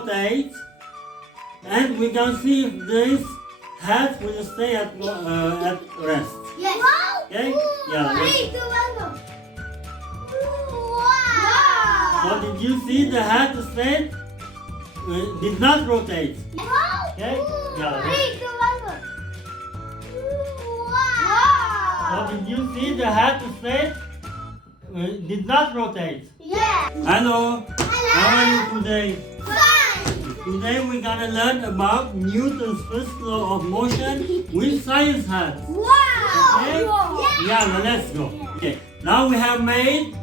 rotate, and we can see if this head will stay at rest. Yes. Okay? Yeah. Three, two, one, go. So Wow. did you see the head stayed? Did not rotate. Okay? Yeah. Three, two, one, go. So Wow. did you see the head stayed? Did not rotate. Yes. Hello. How are you today? Fine. Today we're gonna learn about Newton's first law of motion with science hat. Wow. Okay? Yeah, now let's go. Okay. Now we have made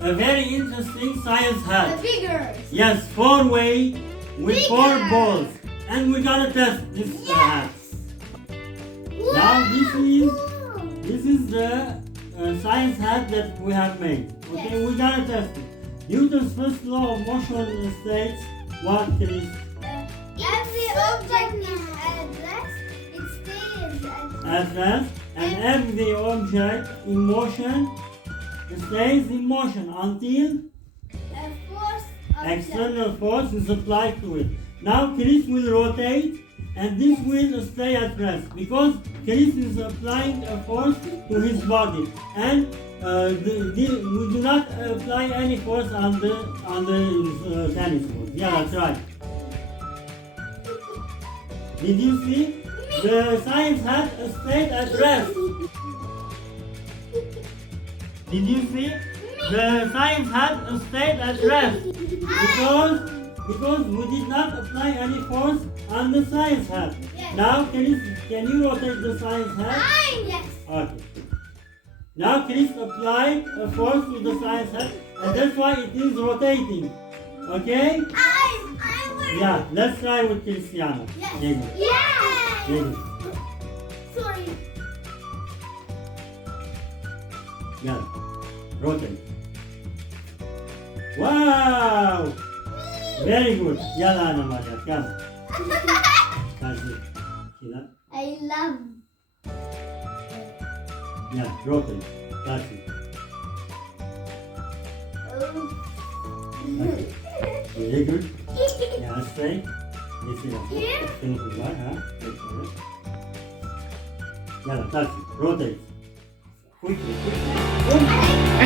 a very interesting science The hat. figures. Yes, 4-way with 4 Bigger. balls. And we're gonna test this hat. Now this is the science hat that we have made. Okay, Yes. we're gonna test it. Newton's first law of motion states what is Every object is at rest. It stays at rest. at rest, and every object in motion stays in motion until A force of external force is applied to it. Now Chris will rotate and this will stay at rest because Chris is applying a force to his body, and we do not apply any force on the tennis ball. Yeah, that's right. Did you see? The science hat stayed at rest. Did you see? The science hat stayed at rest because we did not apply any force on the science hat. Yes. Now can you rotate the science hat? Yes. Okay. Now Chris applied a force to the science hat, and that's why it is rotating. Okay? I will. Yeah, let's try with Cristiano. Yes. There you go. Yes. There you go. Sorry. Yeah. Rotate. Wow! Very good. Yalla Ana Maria, come. That's it. See that? I love. Yeah, rotate. That's it. Okay. Very good. Yeah, stay. This is it. Here? Finish it, right? Huh? Okay. Yeah, that's it. Rotate. Quickly, quickly. Boom.